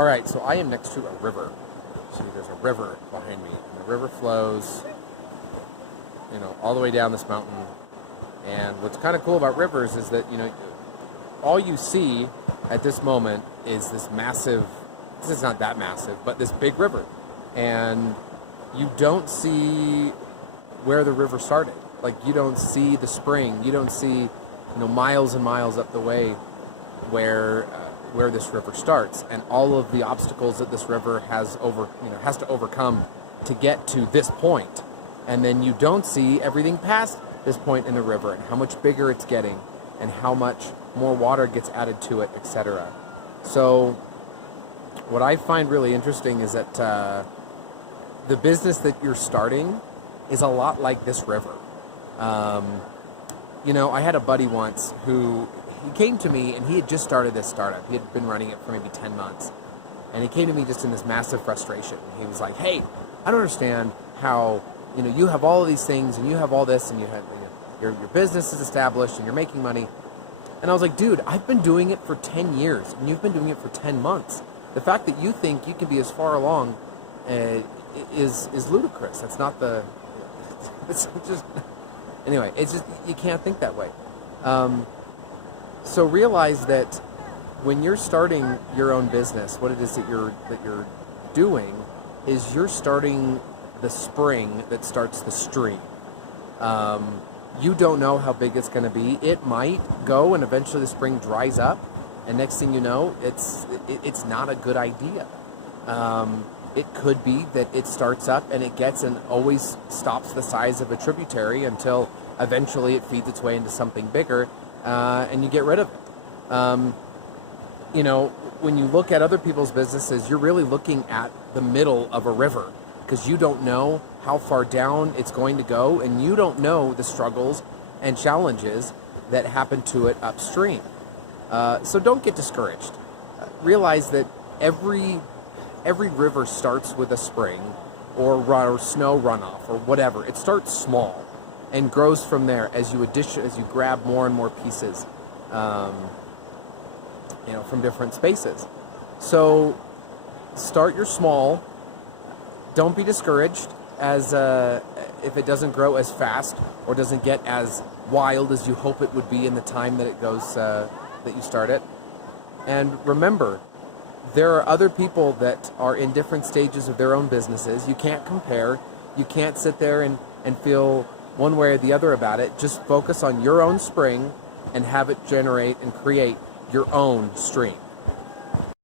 All right, so I am next to a river. See, there's a river behind me, and the river flows, all the way down this mountain. And what's kind of cool about rivers is that, all you see at this moment is this massive, this is not that massive, but this big river. And you don't see where the river started. Like, you don't see the spring. You don't see, miles and miles up the way where this river starts, and all of the obstacles that this river has to overcome to get to this point. And then you don't see everything past this point in the river, and how much bigger it's getting, and how much more water gets added to it, etc. So what I find really interesting is that the business that you're starting is a lot like this river. I had a buddy once who, he came to me and he had just started this startup. He had been running it for maybe 10 months. And he came to me just in this massive frustration. He was like, hey, I don't understand how, you have all of these things and you have all this and you have, your business is established and you're making money. And I was like, dude, I've been doing it for 10 years and you've been doing it for 10 months. The fact that you think you can be as far along is ludicrous. That's not the, it's just, anyway, it's just, you can't think that way. So realize that when you're starting your own business, what it is that you're doing is you're starting the spring that starts the stream. You don't know how big it's going to be. It might go and eventually the spring dries up, and next thing you know, it's not a good idea. It could be that it starts up and it gets and always stops the size of a tributary until eventually it feeds its way into something bigger, and you get rid of it. When you look at other people's businesses, you're really looking at the middle of a river, because you don't know how far down it's going to go, and you don't know the struggles and challenges that happen to it upstream. So don't get discouraged. Realize that every river starts with a spring or snow runoff or whatever. It starts small and grows from there as you grab more and more pieces, from different spaces. So start your small. Don't be discouraged if it doesn't grow as fast or doesn't get as wild as you hope it would be in the time that it goes that you start it. And remember, there are other people that are in different stages of their own businesses. You can't compare. You can't sit there and feel one way or the other about it. Just focus on your own spring and have it generate and create your own stream.